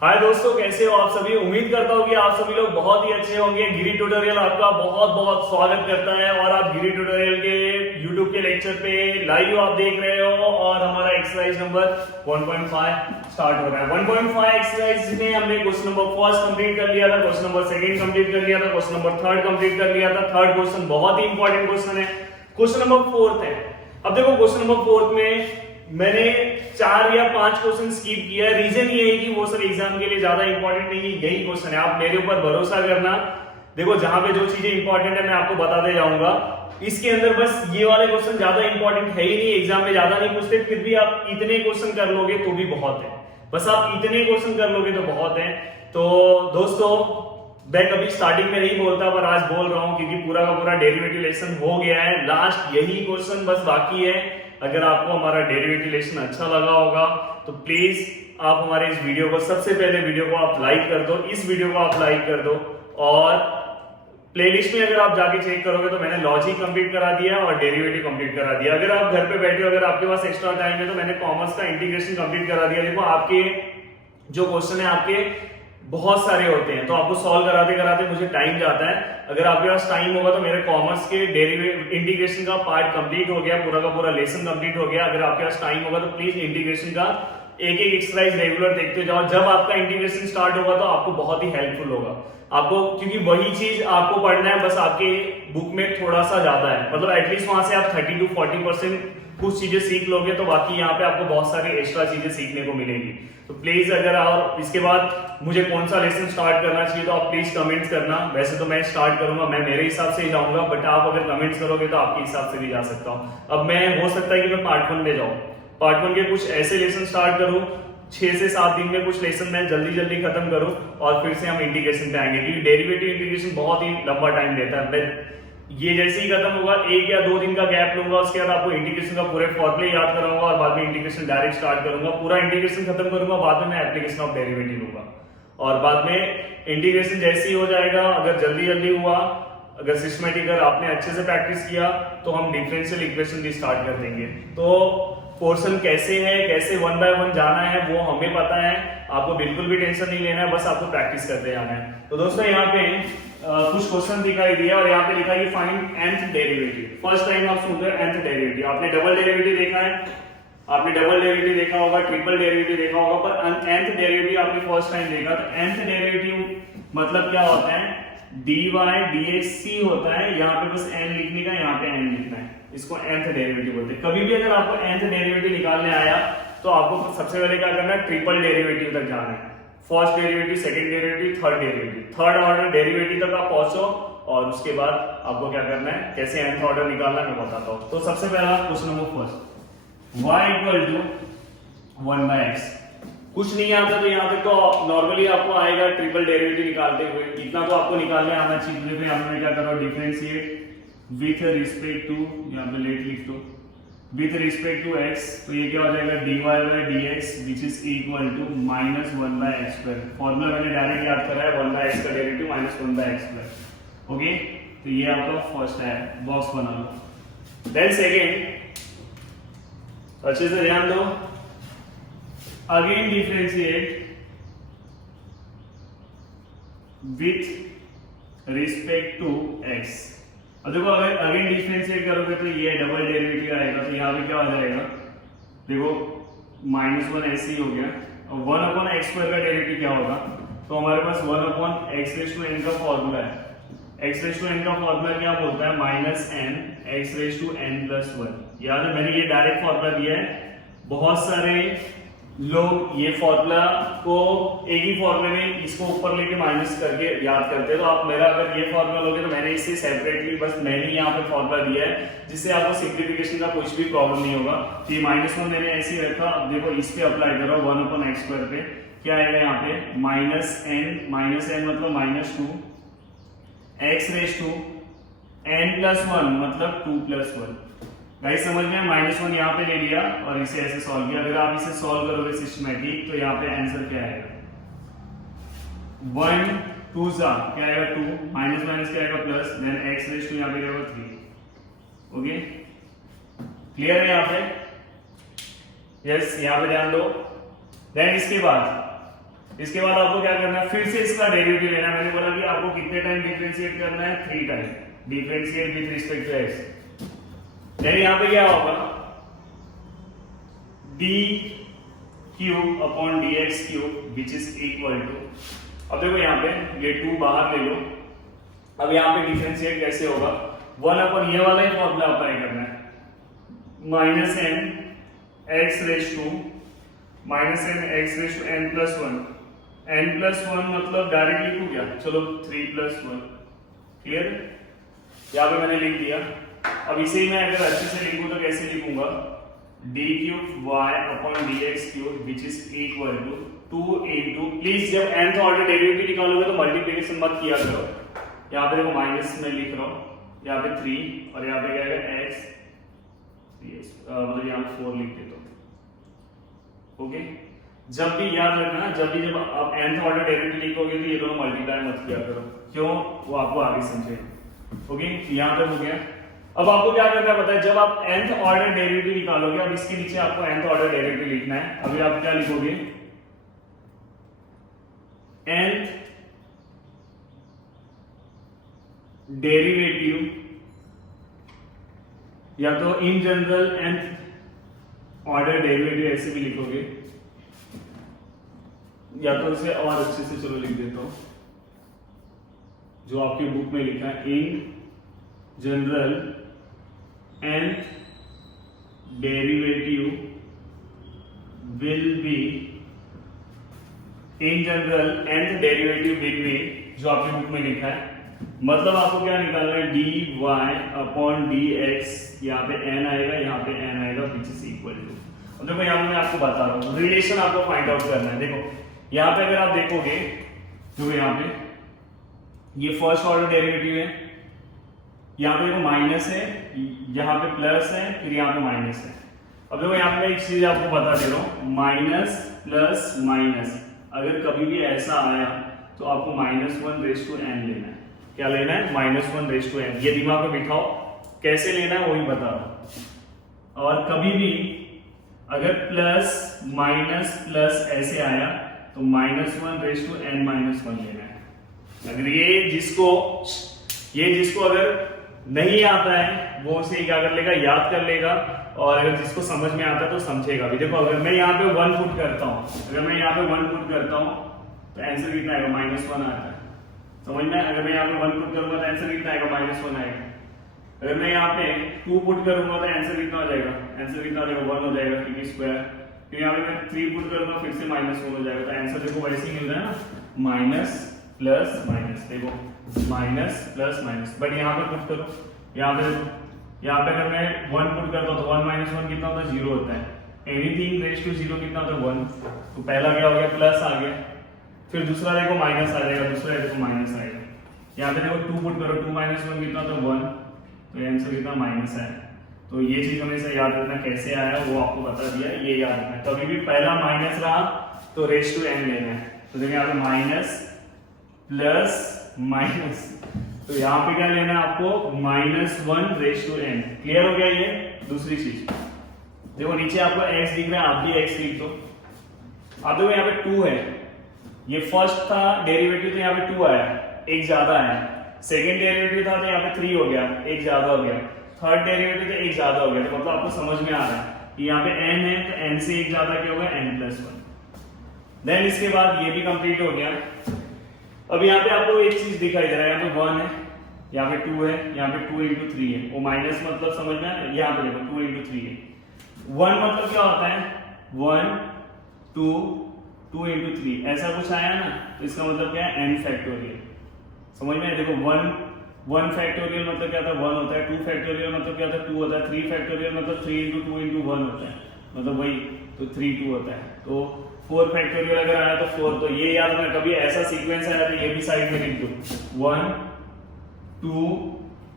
हाय दोस्तों, कैसे हो आप सभी। उम्मीद करता हूँ कि आप सभी लोग बहुत ही अच्छे होंगे। गिरी ट्यूटोरियल आपका बहुत बहुत स्वागत करता है और आप गिरी ट्यूटोरियल के यूट्यूब के लेक्चर पे लाइव आप देख रहे हो और हमारा एक्सरसाइज नंबर 1.5 स्टार्ट हो रहा है। 1.5 एक्सरसाइज में हमने क्वेश्चन नंबर फर्स्ट कंप्लीट कर लिया था, क्वेश्चन नंबर सेकंड कंप्लीट कर लिया था, क्वेश्चन नंबर थर्ड कंप्लीट कर लिया था। थर्ड क्वेश्चन बहुत ही इंपॉर्टेंट क्वेश्चन है, क्वेश्चन नंबर फोर्थ है। अब देखो क्वेश्चन नंबर फोर्थ में मैंने 4 या 5 क्वेश्चन स्किप किया है। रीजन ये है कि वो सब एग्जाम के लिए ज्यादा इंपॉर्टेंट नहीं है, यही क्वेश्चन है। आप मेरे ऊपर भरोसा करना। देखो जहां पे जो चीजें इंपॉर्टेंट है मैं आपको बताते जाऊंगा। इसके अंदर बस ये वाले क्वेश्चन ज्यादा इंपॉर्टेंट है ही नहीं, एग्जाम में ज्यादा नहीं पूछते। फिर भी आप इतने क्वेश्चन कर लोगे तो भी बहुत है। बस आप इतने क्वेश्चन कर लोगे तो बहुत है। तो दोस्तों मैं कभी स्टार्टिंग में नहीं बोलता, पर आज बोल रहा हूं क्योंकि पूरा का पूरा डेरिवेटिव लेसन हो गया है। लास्ट यही क्वेश्चन बस बाकी है। अगर आपको हमारा डेरिवेटिव लेसन अच्छा लगा होगा तो प्लीज आप हमारे इस वीडियो को, सबसे पहले वीडियो को आप लाइक कर दो, इस वीडियो को आप लाइक कर दो। और प्लेलिस्ट में अगर आप जाके चेक करोगे तो मैंने लॉजिक कंप्लीट करा दिया और डेरिवेटिव कंप्लीट करा दिया। अगर आप घर पे बैठे हो, अगर आपके पास एक्स्ट्रा टाइम है तो मैंने कॉमर्स का इंटीग्रेशन कंप्लीट करा दिया। देखो आपके जो क्वेश्चन है आपके बहुत सारे होते हैं तो आपको सॉल्व कराते कराते मुझे टाइम जाता है। अगर आपके पास टाइम होगा तो मेरे कॉमर्स के डेरिवेटिव इंटीग्रेशन का पार्ट कंप्लीट हो गया, पूरा का पूरा लेसन कंप्लीट हो गया। अगर आपके पास टाइम होगा तो प्लीज इंटीग्रेशन का एक एक एक्सरसाइज रेगुलर देखते जाओ। जब आपका इंटीग्रेशन स्टार्ट होगा तो आपको बहुत ही हेल्पफुल होगा आपको, क्योंकि वही चीज आपको पढ़ना है, बस आपके बुक में थोड़ा सा ज्यादा है। मतलब एटलीस्ट वहां से आप 30 to 40% कुछ चीजें सीख लोगे तो बाकी यहाँ पे आपको बहुत सारी एक्स्ट्रा चीजें सीखने को मिलेगी। तो प्लीज अगर आप इसके बाद मुझे कौन सा लेसन स्टार्ट करना चाहिए तो आप प्लीज कमेंट्स करना। वैसे तो मैं स्टार्ट करूंगा, मैं मेरे हिसाब से ही जाऊंगा, बट आप अगर कमेंट्स करोगे तो आपके हिसाब से भी जा सकता हूँ। अब मैं हो सकता है कि मैं पार्ट 1 में जाऊँ, पार्ट 1 के कुछ ऐसे लेसन स्टार्ट करूँ 6 से 7 दिन में, कुछ लेसन मैं जल्दी जल्दी खत्म करूं और फिर से हम इंटीग्रेशन पे आएंगे, क्योंकि डेरिवेटिव इंटीग्रेशन बहुत ही लंबा टाइम लेता है। मैं ये जैसे ही खत्म होगा 1 या 2 दिन का गैप लूंगा, उसके बाद आपको इंटीग्रेशन का पूरे फॉर्मूले याद कराऊंगा और बाद में इंटीग्रेशन डायरेक्ट स्टार्ट करूंगा। पूरा इंटीग्रेशन खत्म करूंगा, बाद में मैं एप्लीकेशन ऑफ डेरिवेटिव लूंगा और बाद में इंटीग्रेशन जैसे ही हो जाएगा, अगर जल्दी जल्दी हुआ, अगर सिस्टमेटिक अगर आपने अच्छे से प्रैक्टिस किया तो हम डिफरेंशियल इक्वेशन भी स्टार्ट कर देंगे। तो पोर्शन कैसे है, कैसे 1 by 1 जाना है वो हमें पता है, आपको बिल्कुल भी टेंशन नहीं लेना है, बस आपको प्रैक्टिस करते जाना है। तो दोस्तों यहाँ पे कुछ क्वेश्चन दिखाई दिया और यहाँ पे लिखा है find nth derivative. First time आप सुन रहे हो nth डेरिवेटिव। आपने डबल डेरिवेटिव देखा है, आपने डबल डेरिवेटिव देखा होगा, ट्रिपल डेरिवेटिव देखा होगा, पर nth डेरिवेटिव आपने फर्स्ट टाइम देखा। तो nth डेरिवेटिव मतलब क्या होता है, dy dx होता है। यहाँ पे बस n लिखने का, यहाँ पे n लिखना है, इसको nth डेरिवेटिव बोलते हैं। कभी भी अगर आपको nth डेरिवेटिव निकालने आया तो आपको सबसे पहले क्या करना है, ट्रिपल डेरिवेटिव तक जाना है। First derivative, second derivative, third derivative, third order derivative तक आप पहुंचो और उसके बाद आपको क्या करना है, कैसे nth ऑर्डर निकालना है मैं बताता हूं। तो सबसे पहला question number first, y equal to 1 by x। कुछ नहीं आता तो यहाँ तक तो नॉर्मली आपको आएगा ट्रिपल डेरिवेटिव निकालते हुए, इतना तो आपको निकालने आना चाहिए। फिर हमने क्या करो, डिफरेंशिएट विथ रिस्पेक्ट टू, यहाँ पे लेट लिख दो, विथ रिस्पेक्ट टू x। तो ये क्या हो जाएगा, dy by dx which is equal to -1 by x square. Formula मैंने डायरेक्ट याद करा है, 1 by x का derivative -1 by x square. Okay, तो ये आपका फर्स्ट है, बॉक्स बना लो। देन सेकेंड, अच्छे से ध्यान दो, again differentiate with respect to x। अब देखो अगर अगेन डिफरेंशिएट करोगे तो ये डबल डेरिवेटिव आएगा, तो यहाँ पे क्या हो जाएगा, देखो -1 ऐसे ही हो गया। और 1/x स्क्वायर का डेरिवेटिव क्या होगा, तो हमारे पास 1/x⁴n का फॉर्मूला है। x⁴n का फॉर्मूला क्या बोलता है, -n x⁴n+1। याद है, मैंने ये डायरेक्ट फॉर्मूला दिया है। बहुत सारे लोग ये फॉर्मूला को एक ही फॉर्मूले में इसको ऊपर लेके माइनस करके याद करते हैं। तो आप मेरा अगर ये फॉर्मूला लोगे तो मैंने इसे सेपरेटली, बस मैंने यहाँ पे फॉर्मूला दिया है जिससे आपको सिंप्लीफिकेशन का कुछ भी प्रॉब्लम नहीं होगा। तो ये -1 मैंने ऐसे ही रखा। अब देखो इस पे अप्लाई करो 1/x स्क्वायर पे, क्या आएगा यहाँ पे, -n मतलब -2, x⁴n+1 मतलब 2+1। गाइस समझ में, -1 यहाँ पे ले लिया और इसे ऐसे सॉल्व किया। अगर आप इसे सॉल्व करोगे सिस्टमैटिक तो यहाँ पे आंसर क्या आएगा, 1 2 क्या आएगा 2, माइनस माइनस क्या आएगा प्लस, देन x⁴ यहाँ पे आएगा 3। ओके, क्लियर है यहाँ पे, यस यहाँ पे ध्यान दो। देन इसके बाद इसके बाद आपको क्या करना है, फिर से इसका डेरिवेटिव लेना है। मैंने बोला कि आपको कितने टाइम डिफरेंशिएट करना है, 3 time differentiate with respect to x। यानी यहाँ पे क्या होगा, d cube upon dx cube which is equal to, अब देखो यहाँ पे ये 2 बाहर ले लो। अब यहाँ पे डिफरेंशिएट कैसे होगा, 1 अपन ये वाला ही फॉर्मूला अप्लाई करना है, minus n x raise to minus n x raise to n plus one. N plus one मतलब डायरेक्ट लिखूं क्या, चलो 3 प्लस 1, क्लियर। यहाँ पे मैंने लिख दिया। अब इसे मैं अगर अच्छे से लिखूं तो कैसे लिखूंगा, d cube y upon d x cube which is equal to 2 into, please जब nth ऑर्डर डेरिवेटिव निकालोगे तो मल्टीप्लिकेशन मत किया करो। यहाँ पे देखो माइनस में लिख रहा हूँ, यहाँ पे 3 और यहाँ पे क्या है x, मतलब यहाँ पे 4 लिख देता हूँ। ओके, जब भी याद रखना, जब आप nth ऑर्डर डेरिवेटिव लिखोगे तो ये दोनों मल्टीप्लाई मत किया करो, क्यों, वो आपको आगे समझेगा। ओके, यहाँ पे हो गया। अब आपको क्या करना है पता है, जब आप nth ऑर्डर डेरिवेटिव निकालोगे, अब इसके नीचे आपको nth ऑर्डर डेरिवेटिव लिखना है। अभी आप क्या लिखोगे, nth डेरिवेटिव, या तो in general nth order derivative ऐसे भी लिखोगे, या तो उसे और अच्छे से चलो लिख देता हूं, जो आपकी बुक में लिखा है, in general nth derivative will be, in general nth derivative will be, जो आपकी बुक में लिखा है, मतलब आपको क्या निकालना है, d y upon d x, यहाँ पे n आएगा, यहाँ पे n आएगा विच इज इक्वल टू। अब देखो यहाँ पे मैं आपको बता रहा हूँ, रिलेशन आपको फाइंड आउट करना है। देखो यहाँ पे अगर आप देखोगे, तो यहाँ पे ये फर्स्ट ऑर्डर डेरिवेटिव है, यहाँ पे देखो माइनस है, यहाँ पे प्लस है, फिर यहाँ पे माइनस है। अब देखो यहाँ पे एक चीज आपको बता दे रहा हूँ, माइनस प्लस माइनस अगर कभी भी ऐसा आया तो आपको -1 रेज टू n लेना है। क्या लेना है, -1 रेज टू n। ये दिमाग में बिठाओ, कैसे लेना है वही बता रहा हूं। और कभी भी अगर प्लस माइनस प्लस ऐसे आया तो -1 रेज टू n -1 लेना है। अगर ये जिसको अगर नहीं आता है वो उसे क्या कर लेगा, याद कर लेगा, और अगर जिसको समझ में आता है तो समझेगा भी। देखो अगर मैं यहाँ पे 1 पुट करता हूँ, अगर मैं यहाँ पे 1 पुट करता हूँ तो आंसर कितना आएगा, -1 आता है, समझना है। अगर मैं यहाँ पे 1 पुट करूंगा तो आंसर कितना आएगा, -1 आएगा। अगर मैं यहाँ पे 2 पुट करूंगा तो आंसर कितना हो जाएगा, आंसर कितना हो जाएगा, 1 हो जाएगा, क्योंकि स्क्वायर। फिर यहाँ पे मैं 3 पुट करूंगा फिर से -1 हो जाएगा, तो आंसर देखो वैसे ही मिल रहा है ना, माइनस प्लस माइनस, देखो माइनस प्लस माइनस। बट यहाँ पे पुट करो, यहाँ पे अगर मैं 1 पुट करता हूँ तो 1 - 1 कितना होता है, 0 होता है। एनीथिंग रेज टू 0 कितना होता है, 1। तो पहला क्या हो गया, प्लस आ गया, फिर दूसरा देखो माइनस आ जाएगा, दूसरा देखो माइनस आएगा। यहाँ पे देखो 2 पुट करो, 2 - 1 कितना होता है, 1, तो आंसर कितना, माइनस है। तो ये चीज हमेशा याद रखना, कैसे आया वो आपको बता दिया, ये याद रखना। कभी भी पहला माइनस रहा तो रेज टू n लेना है। तो देखिए यहाँ पे माइनस प्लस माइनस, तो यहाँ पे क्या लेना है आपको, -1 रेज टू n। क्लियर हो गया ये। दूसरी चीज देखो, नीचे आपको x दिख रहा है, आप भी x लिख दो। आप देखो यहाँ पे 2 है, ये फर्स्ट था डेरिवेटिव तो यहाँ पे 2 आया, एक ज्यादा है। सेकंड डेरिवेटिव था तो यहाँ पे 3 हो गया, एक ज्यादा हो गया। थर्ड डेरिवेटिव तो एक ज्यादा हो गया, तो मतलब आपको समझ में आ रहा है कि यहाँ पे n है तो n से एक ज्यादा क्या होगा, n+1। देन इसके बाद ये भी कंप्लीट हो गया। अब यहाँ पे आपको एक चीज दिखाई दे रहा है, यहाँ पे 1 है, यहाँ पे 2 है, यहाँ पे 2 × 3 है। वो माइनस मतलब समझना है, यहाँ पे देखो 2 × 3 है। 1 मतलब क्या होता है, 1 2 2 × 3 ऐसा कुछ आया ना, तो इसका मतलब क्या है, n फैक्टोरियल। समझ में, देखो 1 फैक्टोरियल मतलब क्या होता है, 1 होता है। 2 फैक्टोरियल मतलब क्या होता है, 2 होता है। 3 फैक्टोरियल मतलब 3 × 2 × 1 होता है, मतलब वही, तो 3 2 होता है। तो 4 फैक्टोरियल अगर आया तो 4, तो ये याद रखना, कभी ऐसा सीक्वेंस आया तो ये भी साइड में लिख दो, 1 2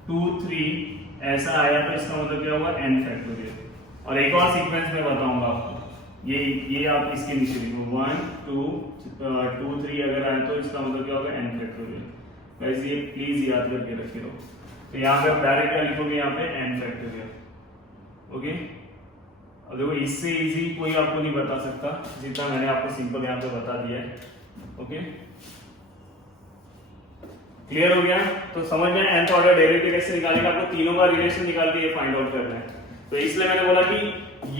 2 3 ऐसा आया तो इसका मतलब क्या होगा, n फैक्टोरियल। और एक और सीक्वेंस में बताऊंगा आपको, ये आप इसके नीचे लिखो, 1 2 2 3 अगर आए तो इसका मतलब क्या होगा, n फैक्टोरियल। वैसे ये प्लीज याद करके रखे रहो। तो यहाँ पे डायरेक्ट क्या लिखोगे, यहाँ पे n फैक्टोरियल। ओके, अब देखो इससे इजी कोई आपको नहीं बता सकता जितना मैंने आपको सिंपल यहाँ पे बता दिया है। ओके, क्लियर हो गया? तो समझ में nth ऑर्डर डेरिवेटिव कैसे निकालने का, आपको तीनों का रिलेशन निकाल के ये फाइंड आउट करना है। तो इसलिए मैंने बोला कि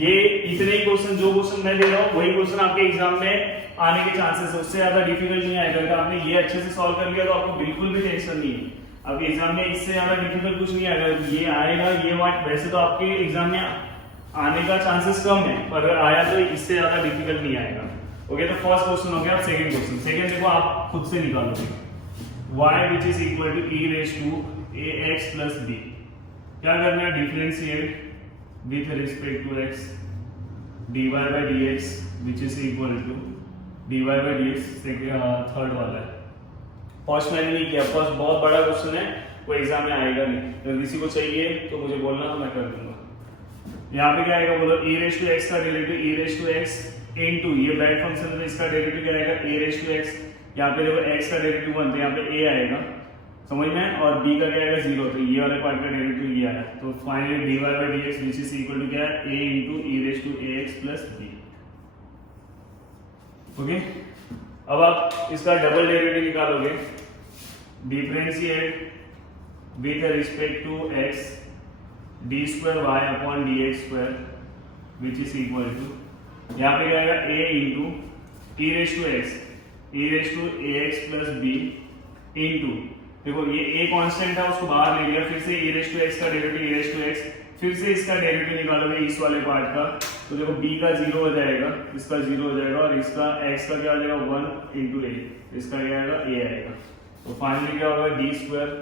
ये इतने ही क्वेश्चन, जो क्वेश्चन मैं दे रहा हूँ वही क्वेश्चन आपके एग्जाम में आने के चांसेस है, उससे ज्यादा डिफिकल्ट नहीं आएगा। अगर आपने ये अच्छे से सॉल्व कर लिया तो आपको बिल्कुल भी टेंशन नहीं है, आपके एग्जाम में इससे ज्यादा डिफिकल्ट कुछ नहीं आएगा। ये आएगा, ये वाट वैसे तो आपके एग्जाम में आने का चांसेस कम है, पर अगर आया तो इससे ज्यादा डिफिकल्ट नहीं आएगा। ओके, तो फर्स्ट क्वेश्चन हो गया। अब सेकंड क्वेश्चन, सेकंड देखो आप खुद से निकालोगे, y which is equal to e raised to ax plus b, क्या करना है, differentiate with respect to x dy by dx which is equal to dy by dx, third वाला है। फर्स्ट मैंने नहीं किया, फर्स्ट बहुत बड़ा क्वेश्चन है, वो एग्जाम में आएगा नहीं। अगर किसी को चाहिए तो मुझे बोलना, तो मैं कर दूंगा। यहाँ पे क्या आएगा बोलो, e raised to x का derivative e raised to x into, ये ब्रैकेट फंक्शन में इसका डेरिवेटिव क्या आएगा, a raised to x, यहाँ पे देखो x का डेरिवेटिव 1 तो यहाँ पे a आएगा, समझ में, और b का क्या आएगा 0, तो ये वाले पार्ट का डेरिवेटिव ये आया। तो finally dy by dx which is equal to क्या है, a into e raised to ax plus b। Okay, अब आप इसका डबल डेरिवेटिव निकालोगे, differentiate with respect to x d square y upon dx square which is equal to, यहाँ पे क्या आएगा a into e raised to x, e raised to ax plus b into, देखो ये a कांस्टेंट है उसको बाहर ले लिया, फिर से e raised to x का derivative e raised to x, फिर से इसका डेरिवेटिव निकालोगे इस वाले पार्ट का, तो देखो b का 0 हो जाएगा, इसका 0 हो जाएगा, और इसका x का क्या हो जाएगा 1 into a, इसका क्या आएगा a आएगा। तो फाइनली क्या होगा, d square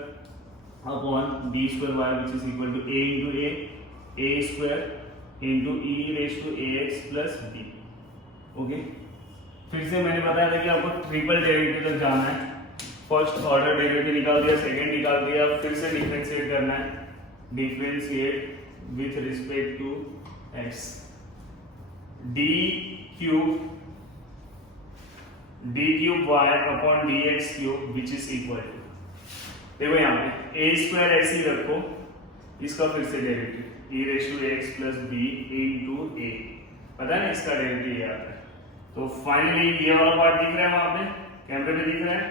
upon d square y which is equal to a into a square into e raised to ax plus b। Okay, फिर से मैंने बताया था कि आपको ट्रिपल डेरिवेटिव तक जाना है। फर्स्ट ऑर्डर डेरिवेटिव निकाल दिया, सेकंड निकाल दिया, फिर से डिफरेंशिएट करना है, differentiate with respect to x, d cube y upon dx cube which is equal to, देखो यहाँ पे a स्क्वायर ऐसे ही रखो, इसका फिर से derivative e raise to x plus b into a, पता है ना इसका डेरिवेटिव ये आता है। तो फाइनली ये वाला पार्ट दिख रहा है वहां पे, कैमरे पे दिख रहा है,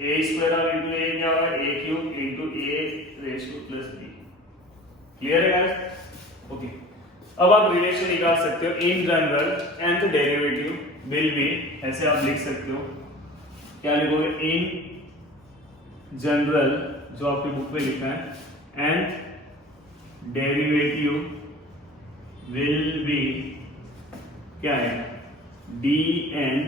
a स्क्वायर और इनटू a क्या होगा, a cube into a raise two plus b। Clear है गाइस? ओके, अब आप रिलेशन निकाल सकते हो। In general nth derivative will be, ऐसे आप लिख सकते हो, क्या लिखोगे, इन जनरल, जो आपकी बुक पे लिखा है, nth डेरिवेटिव विल बी क्या है, dn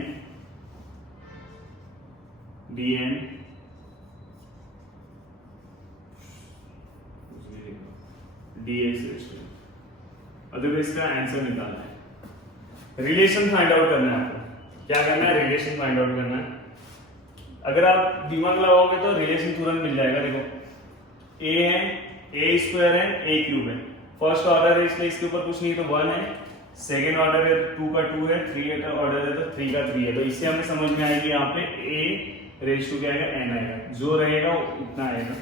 dx, और देखो इसका आंसर निकालना है, रिलेशन फाइंड आउट करना है आपको। क्या करना है, रिलेशन फाइंड आउट करना है। अगर आप दिमाग लगाओगे तो रिलेशन तुरंत मिल जाएगा। देखो a है, a स्क्वायर है, a क्यूब है, फर्स्ट ऑर्डर है इसलिए इसके ऊपर कुछ नहीं, तो 1 है, सेकेंड ऑर्डर है 2 का 2 है, 3 का ऑर्डर है तो 3 का 3 है। तो इससे हमें समझ में आएगी यहाँ पे a रेज़ टू क्या आएगा, n आएगा, जो रहेगा इतना आएगा।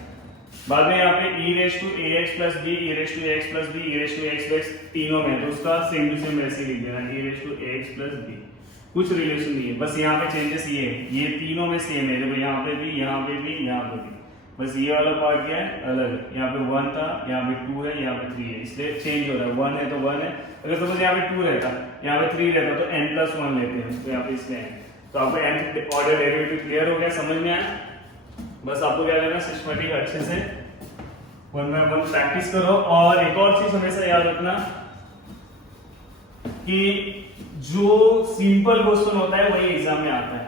बाद में यहाँ पे e raise to ax plus b, e raise to ax plus b, e raise to x plus तीनों में, तो उसका सेम टू सेम वैसे लिख देना, e raise to ax plus b। कुछ रिलेशन नहीं है, बस यहाँ पे चेंजेस ये है, ये तीनों में सेम है, देखो यहाँ पे भी, यहाँ पे भी, यहाँ पे भी, बस ये वाला पार्ट क्या है, अलग है। यहाँ पे 1 था, यहाँ पे 2 है, यहाँ पे 3 है, इसलिए चेंज हो रहा है। 1 है तो 1 है, अगर सपोज यहाँ पे 2 रहता, यहाँ पे 3 रहता, तो n प्लस 1 लेते हैं, तो यहाँ पे इसलिए n। तो आपको nth ऑर्डर डेरिवेटिव क्लियर हो गया, समझ में आया? बस आपको क्या करना है, सिस्टमैटिक अच्छे से 1 बाय 1 प्रैक्टिस करो। और एक और चीज हमेशा याद रखना कि जो सिंपल क्वेश्चन होता है वही एग्जाम में आता है,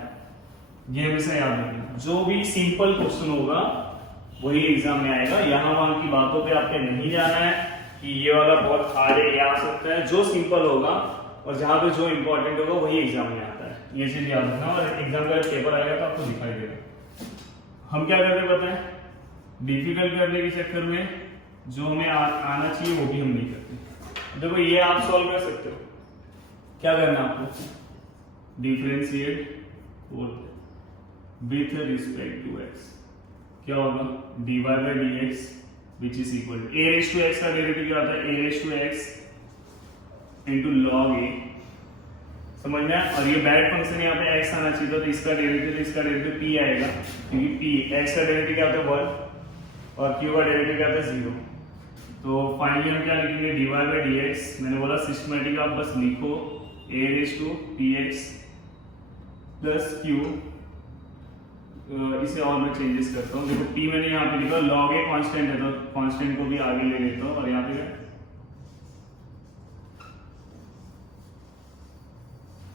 ये हमेशा याद रखना। जो भी सिंपल क्वेश्चन होगा वही एग्जाम में आएगा। यहाँ वहां की बातों पे आपके नहीं जाना है कि ये वाला बहुत हार्ड है, ये आ सकता है। जो सिंपल होगा और जहां पे जो इंपॉर्टेंट होगा वही एग्जाम में आता है, ये चीज याद रखना। और एग्जाम का पेपर आएगा तो आपको दिखाई देगा। हम क्या करते बताएं, डिफिकल्ट करने के चक्कर में जो हमें आना चाहिए वो भी हम नहीं करते। देखो ये आप सॉल्व कर सकते हो, क्या करना आपको, differentiate with respect to x, क्या होगा, dy by dx which is equal to a raised to x का डेरिवेटिव क्या होता है, a raised to x into log a समझ में आया? और ये बैड फंक्शन यहाँ पे x आना चाहिए था, तो इसका डेरिवेटिव p आएगा, क्योंकि p x का डेरिवेटिव क्या होता है 1 और q का डेरिवेटिव क्या होता है 0। तो फाइनली हम क्या लिखेंगे dy बाई dx। मैंने बोला सिस्टमेटिक आप बस लिखो a raise to px plus q। इसे और मैं चेंजेस करता हूँ। देखो p मैंने यहाँ पे लिखा log a कांस्टेंट है, तो कांस्टेंट को भी आगे ले लेता हूँ और यहाँ पे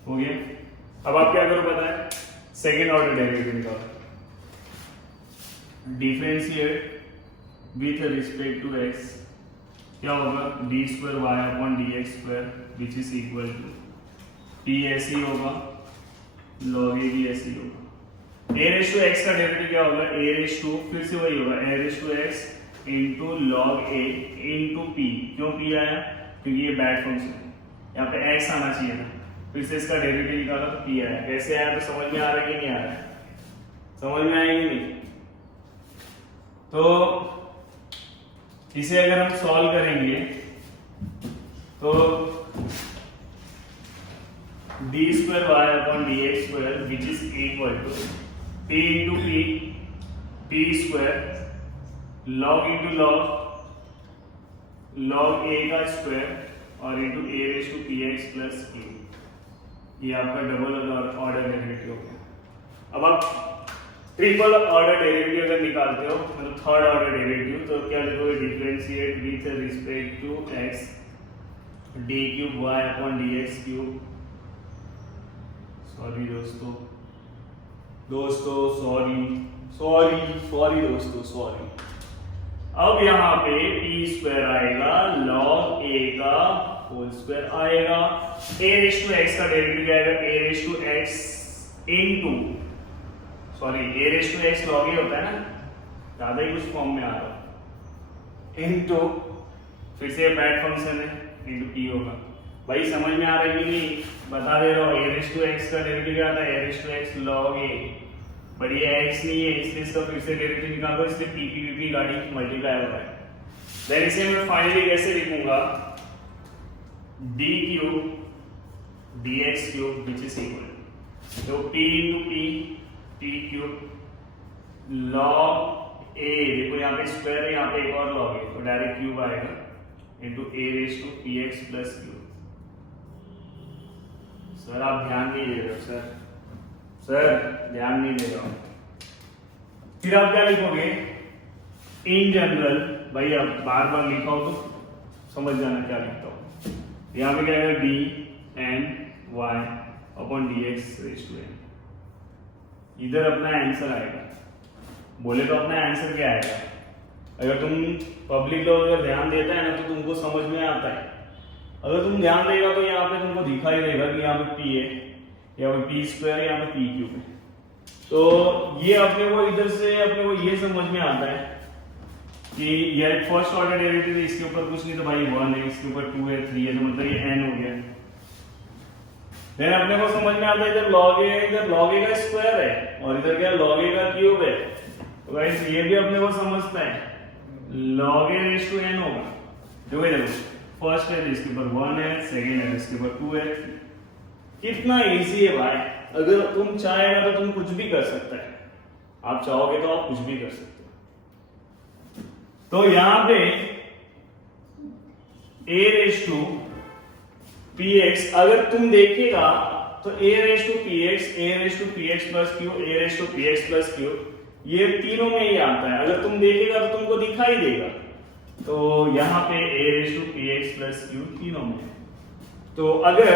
हो गया। अब आप क्या करो पता है, सेकेंड ऑर्डर डेरिवेटिव निकालो, differentiate with respect to x। क्या होगा d square y upon d x square which is equal to p ऐसे ही होगा, log a भी ऐसे ही होगा। a रेज टू x का डेरिवेटिव क्या होगा, a रेज टू फिर से वही होगा a raise to x into log a into p। क्यों p आया, क्योंकि ये बैड फंक्शन है, यहाँ पे x आना चाहिए था, फिर से इसका डेरिवेटिव निकाला तो p आया। कैसे आया तो समझ में आ रहा है कि नहीं आ रहा है, समझ में आया कि नहीं? तो इसे अगर हम सॉल्व करेंगे तो d square y upon d x square which is equal to p into p square log into log a का स्क्वायर और into a raise to p x plus q। ये आपका डबल ऑर्डर डेरिवेटिव हो गया। अब आप triple order derivative अगर निकालते हो, मतलब थर्ड ऑर्डर डेरिवेटिव, तो क्या लिखोगे differentiate with respect to x d cube y upon d x cube. Sorry दोस्तों सॉरी। अब यहाँ पे p स्क्वायर आएगा log a का होल स्क्वायर आएगा, a रेज टू x का डेरिवेटिव आएगा a raise to x into a raise to x log a होता है ना, ज्यादा ही कुछ फॉर्म में आ रहा है, इनटू फिर से बैड फंक्शन है इनटू p होगा। भाई समझ में आ रहा है कि नहीं, बता दे रहा हूँ। a रेज टू x का डेरिवेटिव क्या आता है a raise to x log a, but ये x नहीं है इसलिए इसका फिर से डेरिवेटिव निकाल दो, इसलिए p गाड़ी मल्टीप्लाई हो रहा है। देन इसे मैं फाइनली कैसे लिखूंगा d cube dx cube which is equal तो p into p cube log a, देखो यहाँ पे स्क्वायर है, यहाँ पे एक और log है तो डायरेक्ट क्यूब आएगा into a raise to px plus q। Sir आप ध्यान नहीं दे रहे हो सर ध्यान नहीं दे रहा हूं। फिर आप क्या लिखोगे इन जनरल, भाई अब बार बार लिखा हो तो समझ जाना क्या लिखता हूं। यहाँ पे क्या आएगा d n y upon d x raise to n. इधर अपना आंसर आएगा, बोले तो अपना आंसर क्या आएगा। अगर तुम पब्लिक लोग अगर ध्यान देता है ना तो तुमको समझ में आता है, अगर तुम ध्यान देगा तो यहाँ पे तुमको दिखाई देगा कि यहाँ पे p है, यहाँ पे p स्क्वायर है, यहाँ पे p क्यूब है। तो ये अपने को इधर से अपने को ये समझ में आता है कि यार फर्स्ट ऑर्डर डेरिवेटिव है, इसके ऊपर कुछ नहीं तो भाई 1 है, इसके ऊपर 2 है 3 है, तो मतलब ये n हो गया। देन अपने को समझ में आता है इधर log a है, इधर log a का स्क्वायर है और इधर क्या log a का क्यूब है। तो गाइस ये भी अपने को समझता है log a raise to n होगा। देखो फर्स्ट है इसके ऊपर 1 है, सेकंड है इसके ऊपर 2 है। कितना इजी है भाई, अगर तुम चाहेगा तो तुम कुछ भी कर सकता है, आप चाहोगे तो आप कुछ भी कर सकते हो। तो यहां पे a रेज टू px अगर तुम देखेगा तो a raise to px plus q, a raise to px plus q, ये तीनों में ही आता है। अगर तुम देखेगा तो तुमको दिखाई देगा। तो यहाँ पे a raise to px plus q तीनों में। तो अगर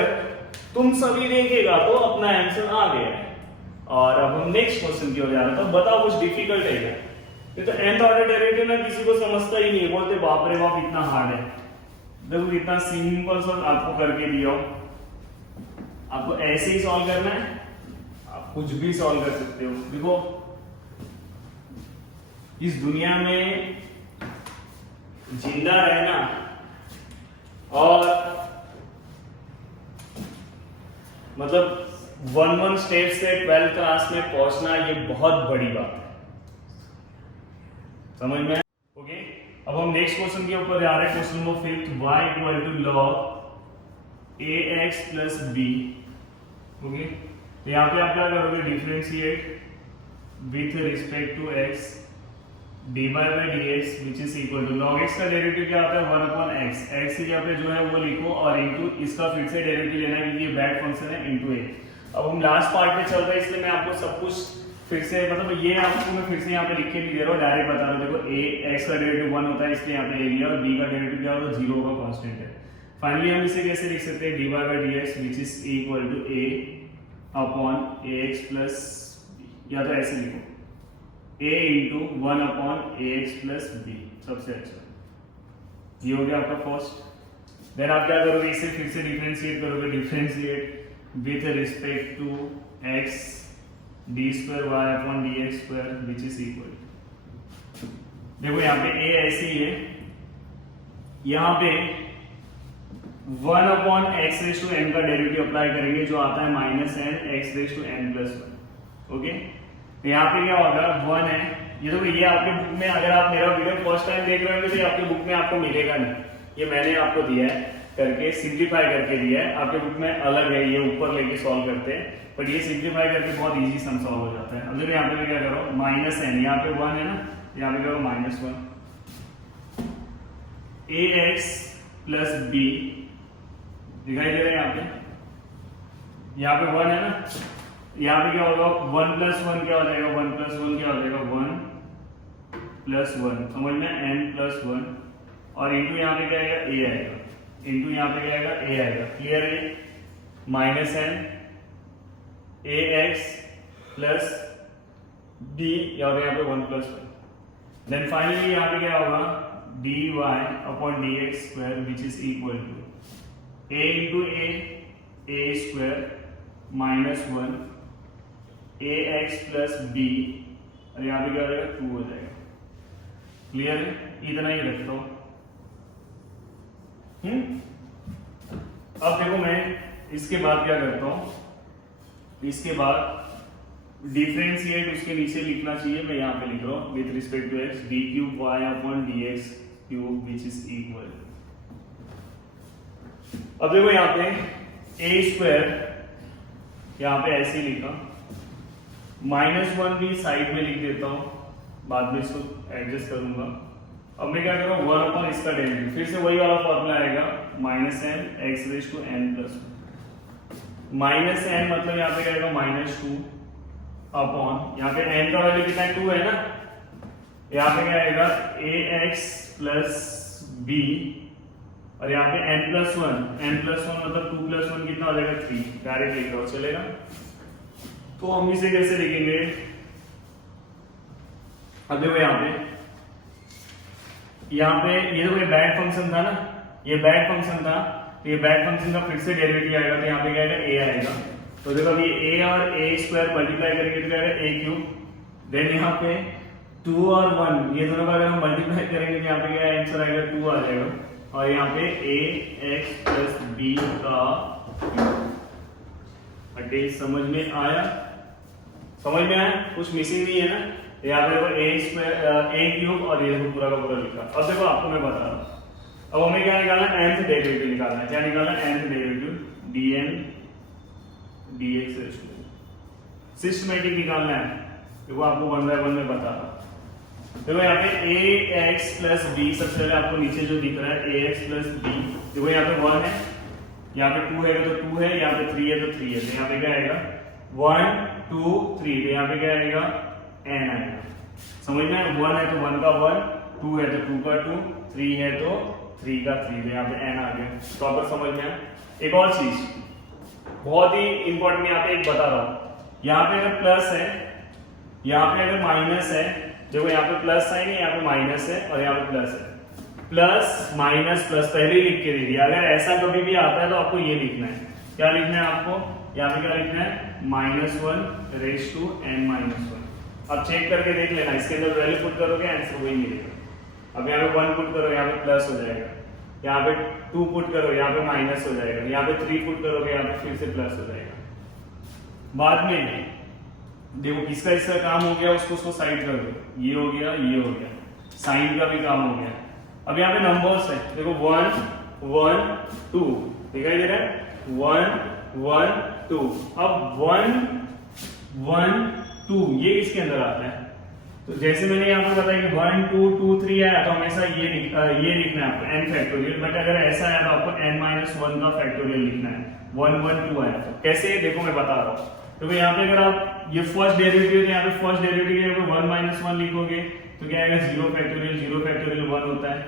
तुम सभी देखेगा तो अपना आंसर आ गया है। और अब हम नेक्स्ट क्वेश्चन की ओर जा रहे हैं। तो बताओ कुछ डिफिकल्ट है क्या? ये तो nth ऑर्डर डेरिवेटिव ना किसी को समझता ही नहीं, बोलते बाप रे बाप इतना हार्ड है। देखो इतना सिंपल सा आपको करके दिया हो, आपको ऐसे ही सॉल्व करना है, आप कुछ भी सॉल्व कर सकते हो। देखो इस दुनिया में जिंदा रहना और मतलब 1 स्टेप से 12th क्लास में पहुंचना, ये बहुत बड़ी बात है। समझ में? ओके, अब हम नेक्स्ट क्वेश्चन के ऊपर जा रहे हैं। Question number 5, y equal to log ax plus b okay, तो यहाँ पे आप क्या करोगे, differentiate with respect to x dy by dx which is equal to log x का डेरिवेटिव क्या आता है 1 अपॉन x, x की जगह पे जो है वो लिखो और इनटू इसका फिर से डेरिवेटिव लेना है क्योंकि ये बैड फंक्शन है इनटू a। अब हम लास्ट पार्ट में चल रहे हैं इसलिए मैं आपको सब कुछ फिर से मतलब ये आपको मैं फिर से यहाँ पे लिख के नहीं दे रहा हूँ, डायरेक्ट बता रहा हूँ। देखो a x का डेरिवेटिव 1 होता है इसलिए यहाँ पे a लिया और b का डेरिवेटिव क्या होता है 0 का कांस्टेंट है। फाइनली हम इसे कैसे लिख सकते हैं, dy by dx which is equal to a upon ax plus, या तो ऐसे लिखो a into 1 upon ax plus b, सबसे अच्छा ये हो गया आपका फर्स्ट। देन आप क्या करोगे, इसे फिर से डिफरेंशिएट करोगे, differentiate with respect to x d square y upon dx square which is equal, देखो यहाँ पे a ऐसे ही है, यहाँ पे 1 upon x raise to n का डेरिवेटिव अप्लाई करेंगे जो आता है minus n x raise to n plus 1। Okay, तो यहाँ पे क्या होगा 1 है, ये देखो ये आपके बुक में, अगर आप मेरा वीडियो फर्स्ट टाइम देख रहे होंगे तो ये आपके बुक में आपको मिलेगा नहीं, ये मैंने आपको दिया है करके, सिंप्लीफाई करके दिया है। आपके बुक में अलग है, ये ऊपर लेके सॉल्व करते हैं, बट ये सिंप्लीफाई करके बहुत इजी सम सॉल्व हो जाता है। अब देखो यहाँ पे मैं क्या करो, माइनस n, यहाँ पे 1 है ना, यहाँ पे करो माइनस 1 ax प्लस b दिखाई दे रहा है यहाँ पे, यहाँ पे 1 है ना, यहाँ पे क्या होगा 1 प्लस 1 क्या हो जाएगा, 1 प्लस 1 क्या हो जाएगा 1 प्लस 1, समझ में n प्लस 1 और इंटू यहाँ पे क्या आएगा a आएगा, इंटू यहाँ पे क्या आएगा a आएगा, क्लियर है, minus n ax plus b या यहाँ पे 1 प्लस 1। देन फाइनली यहाँ पे क्या होगा dy upon dx square which is equal to a into a square minus 1 ax plus b और यहाँ पे क्या हो जाएगा 2 हो जाएगा, क्लियर है, इतना ही रखता हूं। अब देखो मैं इसके बाद क्या करता हूं, इसके बाद डिफरेंशिएट उसके नीचे लिखना चाहिए, मैं यहाँ पे लिख रहा हूँ with respect to x d cube y upon dx cube which is equal. अब देखो यहाँ पे a स्क्वायर यहाँ पे ऐसे ही लिखा, माइनस 1 भी साइड में लिख देता हूं, बाद में इसको एडजस्ट करूंगा। अब मैं क्या करूँ 1 अपॉन इसका डेरिवेटिव, फिर से वही वाला फॉर्मूला आएगा minus n x raise to n plus 1, minus n मतलब यहाँ पे क्या आएगा माइनस 2 अपॉन, यहाँ पे n का वैल्यू कितना है 2 है ना, यहाँ पे क्या आएगा ax प्लस b और यहाँ पे n प्लस 1 मतलब 2 प्लस 1 कितना हो जाएगा 3, डायरेक्ट लिख रहा हूँ चलेगा। तो हम इसे कैसे लिखेंगे, अब देखो यहाँ पे ये देखो ये बैड फंक्शन था ना, ये बैड फंक्शन था, तो ये बैड फंक्शन का फिर से डेरिवेटिव आएगा, तो यहाँ पे क्या आएगा a आएगा, तो देखो अभी a और a स्क्वायर मल्टीप्लाई करेंगे तो क्या आएगा a क्यूब, देन यहाँ पे 2 और 1 ये दोनों का अगर हम मल्टीप्लाई करेंगे तो यहाँ पे क्या आंसर आएगा 2 आ जाएगा, और यहाँ पे ax प्लस b का अटे, समझ में आया, समझ में आया, कुछ मिसिंग नहीं है ना। यहाँ पे देखो a स्क्वायर a क्यूब और ये पूरा का पूरा लिखा। अब देखो आपको मैं बता रहा हूँ, अब हमें क्या निकालना है, nth डेरिवेटिव निकालना है, क्या निकालना है nth derivative dn dx systematic निकालना है, देखो आपको 1 बाय 1 में बता रहा हूँ। देखो यहाँ पे ax प्लस b, सबसे पहले आपको नीचे जो दिख रहा है ax प्लस b, देखो यहाँ पे 1 है, यहाँ पे 2 है तो 2 है, यहाँ पे 3 है तो 3 है, तो यहाँ पे क्या आएगा 1 2 3, तो यहाँ पे क्या आएगा n आएगा, समझ में, 1 है तो 1 का 1, 2 है तो 2 का 2, 3 है तो 3 का 3, तो यहाँ पे n आ गया, प्रॉपर समझ में आया। एक और चीज बहुत ही इंपॉर्टेंट यहाँ पे एक बता रहा हूँ, यहाँ पे अगर प्लस है, यहाँ पे अगर माइनस है, देखो यहाँ पे प्लस साइन है, यहाँ पे माइनस है और यहाँ पे प्लस है, प्लस माइनस प्लस पहले ही लिख के दे दिया। अगर ऐसा कभी भी आता है तो आपको ये लिखना है, क्या लिखना है आपको, यहाँ पे क्या लिखना है -1 रेज टू n-1। अब चेक करके देख लेना, इसके अंदर वैल्यू पुट करोगे आंसर वही मिलेगा। अब यहाँ पे 1 पुट करो, यहाँ पे प्लस हो जाएगा, यहाँ पे 2 पुट करो, यहाँ पे माइनस हो जाएगा, यहाँ पे 3 पुट करोगे, यहाँ पे फिर से प्लस हो जाएगा। बाद में देखो किसका इसका काम हो गया, उसको साइड कर दो, ये हो गया, ये हो गया, साइन का भी काम हो गया। अब यहाँ पे नंबर्स है, देखो 1 1 2 दिखाई दे रहा है, 1 1 2। अब 1 1 2 ये इसके अंदर आता है। तो जैसे मैंने यहाँ पे बताया कि 1 2 2 3 आया तो हमेशा ये लिखना है आपको n फैक्टोरियल। बट अगर ऐसा आया तो आपको n-1 का फैक्टोरियल लिखना है। 1 1 2 आया तो कैसे, देखो मैं बता रहा हूँ। तो यहाँ पे अगर आप ये फर्स्ट डेरिवेटिव है, यहाँ पे फर्स्ट डेरिवेटिव है 1 1 लिखोगे तो क्या आएगा 0 फैक्टोरियल 1 होता है।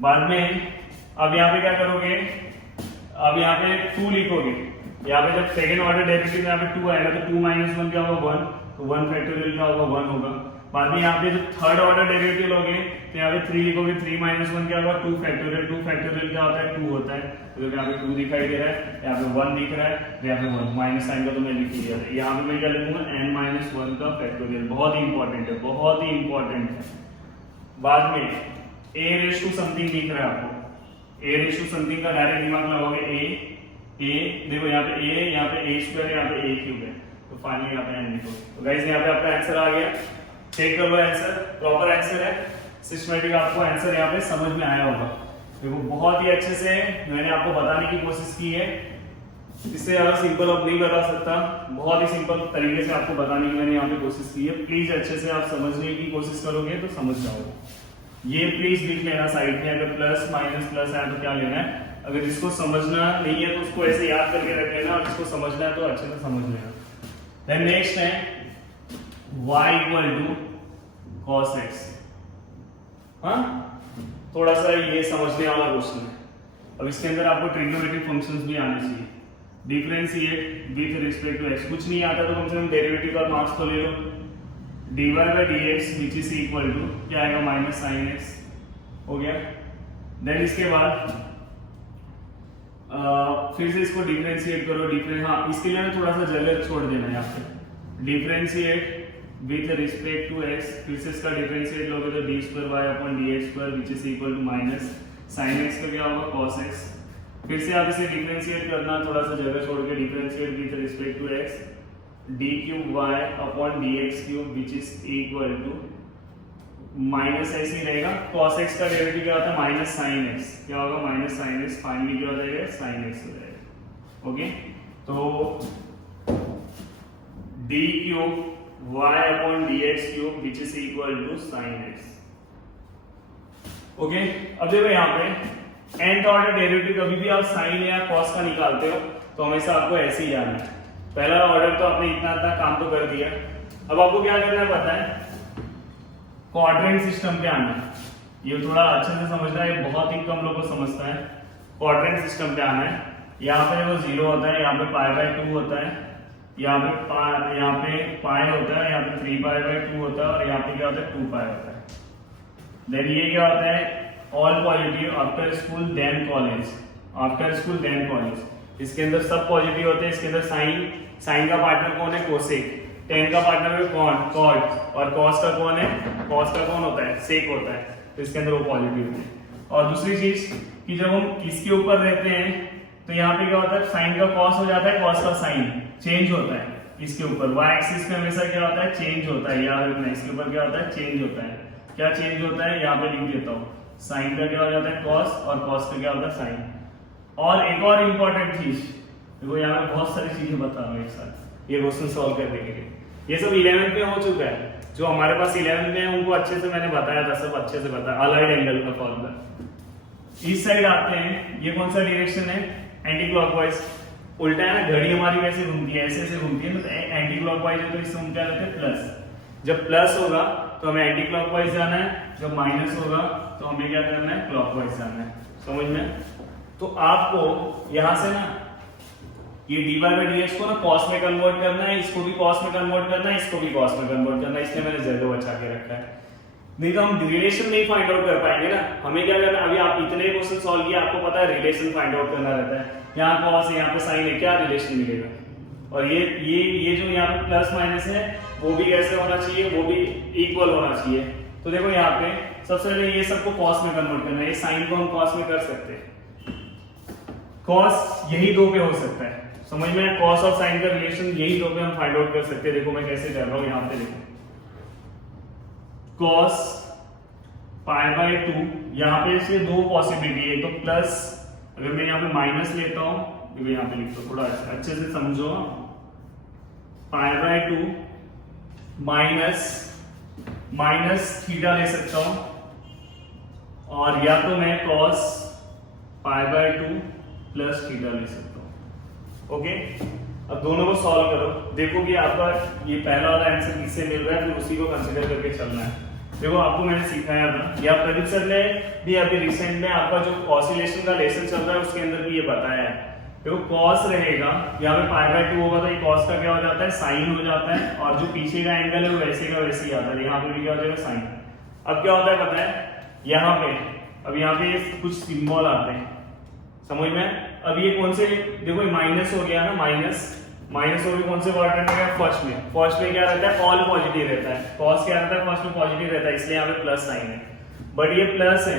बाद में अब यहाँ पे क्या करोगे, अब यहाँ पे 2 लिखोगे। यहाँ पे जब सेकंड ऑर्डर डेरिवेटिव यहाँ पे 2 आएगा तो 2 1 क्या होगा 1, तो 1 फैक्टोरियल क्या होगा 1 होगा। बाद में यहाँ पे जब थर्ड ऑर्डर डेरिवेटिव लोगे तो यहाँ पे 3 लिखोगे, 3 1 क्या होगा 2 फैक्टोरियल क्या होता है 2 होता है। तो यहाँ पे 2 दिखाई दे रहा है, यहाँ पे 1 दिख रहा है, यहाँ पे 1 माइनस साइन का तो मैं लिख दिया है। यहाँ पे मैं क्या लिखूंगा n-1 का फैक्टोरियल। बहुत ही इंपॉर्टेंट है, बहुत ही इंपॉर्टेंट है। बाद में a रेश टू समथिंग दिख रहा है आपको, a रेश टू समथिंग का डायरेक्ट दिमाग लगाओगे a देखो यहाँ पे a है, यहाँ पे a स्क्वायर है, यहाँ पे a क्यूब है, तो फाइनली यहाँ पे n लिखो। तो गाइस यहाँ पे आपका आंसर आ गया। चेक कर लो, आंसर प्रॉपर आंसर है, सिस्टमैटिक आपको आंसर यहाँ पे समझ में आया होगा। देखो बहुत ही अच्छे से मैंने आपको बताने की कोशिश की है, इससे ज्यादा सिंपल अब नहीं बता सकता। बहुत ही सिंपल तरीके से आपको बताने की मैंने यहाँ पे कोशिश की है। प्लीज अच्छे से आप समझने की कोशिश करोगे तो समझ जाओगे। ये प्लीज लिख लेना साइड में, अगर प्लस माइनस प्लस है तो क्या लेना है। अगर इसको समझना नहीं है तो उसको ऐसे याद करके रख लेना, और इसको समझना है तो अच्छे से समझ लेना। देन नेक्स्ट है y = cos x। हाँ, थोड़ा सा ये समझने वाला क्वेश्चन है। अब इसके अंदर आपको ट्रिग्नोमेट्रिक फंक्शंस भी आने चाहिए। Differentiate with respect to x, कुछ नहीं आता तो कम से कम डेरिवेटिव का मार्क्स तो ले लो। dy/dx which is equal to क्या आएगा -sin x, हो गया। देन इसके बाद फिर से इसको डिफरेंशिएट करो। हाँ, इसके लिए थोड़ा सा जगह छोड़ देना है यहाँ पे। Differentiate with respect to x, फिर से इसका डिफरेंशिएट लोगे तो d²y/dx² which is equal to -sin x का क्या होगा cos x। फिर से आप इसे डिफरेंशिएट करना, थोड़ा सा जगह छोड़ के differentiate with respect to x d3y/dx³ which is equal to minus ऐसे ही रहेगा। cos x का डेरिवेटिव क्या होता है -sin x, क्या होगा -sin x, फाइनली क्या हो जाएगा sin x हो जाएगा। ओके, तो d3y/dx³ which is equal to sin x। Okay, अब देखो यहाँ पे nth ऑर्डर डेरिवेटिव कभी भी आप sin या cos का निकालते हो तो हमेशा आपको ऐसे ही जाना है। पहला ऑर्डर तो आपने इतना काम तो कर दिया। अब आपको क्या करना है पता है, क्वाड्रेंट सिस्टम पे आना है। ये थोड़ा अच्छे से समझना है, बहुत ही कम लोग को समझता है। क्वाड्रेंट सिस्टम पे आना है। यहाँ पे वो 0 होता है, यहाँ पे π/2 होता है, यहाँ पे पाई होता है, यहाँ पे 3π/2 होता है, और यहाँ पे क्या होता है 2π होता है। देन ये क्या होता है all positive after school then college, after school then college. इसके अंदर सब पॉजिटिव होते हैं। इसके अंदर साइन का पार्टनर कौन है कोसेक, टेन का पार्टनर है कौन कॉट, और कॉस का कौन है, कॉस का कौन होता है सेक होता है। तो इसके अंदर वो पॉजिटिव होते हैं। और दूसरी चीज कि जब हम इसके ऊपर रहते हैं तो यहाँ पे क्या होता है साइन का कॉस हो जाता है, कॉस का साइन चेंज होता है इसके ऊपर। वाई एक्सिस पे हमेशा क्या होता है चेंज होता है, याद रखना इसके ऊपर क्या होता है चेंज होता है। क्या चेंज होता है यहाँ पे लिख देता हूँ, साइन का क्या हो जाता है कॉस, और कॉस का क्या होता है साइन। और एक और इंपॉर्टेंट चीज, देखो यहाँ पे बहुत सारी चीजें बता रहा हूँ एक साथ ये क्वेश्चन सॉल्व करने के लिए। ये सब 11th में हो चुका है, जो हमारे पास 11th में है उनको अच्छे से मैंने बताया था, सब अच्छे से बताया। अलाइड एंगल का फॉर्मूला इस साइड आते हैं, ये कौन सा डायरेक्शन है एंटी क्लॉकवाइज, उल्टा है ना, घड़ी हमारी वैसे घूमती है ऐसे ऐसे घूमती है, तो एंटी क्लॉकवाइज है तो इससे हम क्या लेते हैं प्लस। जब प्लस होगा तो हमें एंटी क्लॉकवाइज जाना है, जब माइनस होगा तो हमें क्या करना है क्लॉकवाइज जाना है। समझ में? तो आपको यहां से ना ये dy/dx को ना cos में कन्वर्ट करना है, इसको भी cos में कन्वर्ट करना है, इसको भी cos में कन्वर्ट करना है, इसलिए मैंने z बचा के रखा है। नहीं तो हम रिलेशन नहीं फाइंड आउट कर पाएंगे ना। हमें क्या करना है, अभी आप इतने क्वेश्चन सॉल्व किए, आपको पता है रिलेशन फाइंड आउट करना रहता है। यहाँ cos है, यहाँ पे sin है, क्या रिलेशन मिलेगा। और ये जो यहाँ पे प्लस माइनस है वो भी कैसे होना चाहिए, वो भी इक्वल होना चाहिए। तो देखो यहाँ पे सबसे पहले ये सबको cos में कन्वर्ट करना है, ये sin को हम cos में कर सकते हैं। cos यही दो पे हो सकता है, समझ में? cos और sin का रिलेशन यही दो पे हम फाइंड आउट कर सकते हैं। देखो मैं कैसे कर रहा हूं, यहां पे देखो cos π/2, यहां पे इसके दो पॉसिबिलिटी है, एक तो प्लस, अगर मैं यहां पे माइनस लेता हूं, देखो यहां पे लिखता हूं, थोड़ा अच्छे से समझो। π/2 माइनस थीटा ले सकता हूं, और या तो मैं cos π/2 प्लस थीटा ले सकता हूं। ओके, अब दोनों को सॉल्व करो, देखो कि आपका ये पहला वाला आंसर किससे मिल रहा है, फिर उसी को कंसीडर करके चलना है। देखो आपको मैंने सिखाया था, या प्रदीप सर ने भी अभी रिसेंट में आपका जो ऑसिलेशन का लेसन चल रहा है उसके अंदर भी ये बताया है। देखो कॉस रहेगा, यहाँ पे π/2 होगा तो ये कॉस का क्या हो जाता है, साइन हो जाता है, और जो पीछे का एंगल है वो वैसे का वैसे ही आता है, यहाँ पे भी क्या हो जाएगा, साइन। अब क्या होता है पता है, यहाँ पे अब यहाँ पे कुछ सिंबल आते हैं, समझ में। अब ये कौन से, देखो ये माइनस हो गया ना, माइनस हो गया कौन से क्वाड्रेंट में, फर्स्ट में क्या रहता है, ऑल पॉजिटिव रहता है, कॉस क्या रहता है, फर्स्ट में पॉजिटिव रहता है, इसलिए यहाँ पे प्लस साइन है। बट ये प्लस है,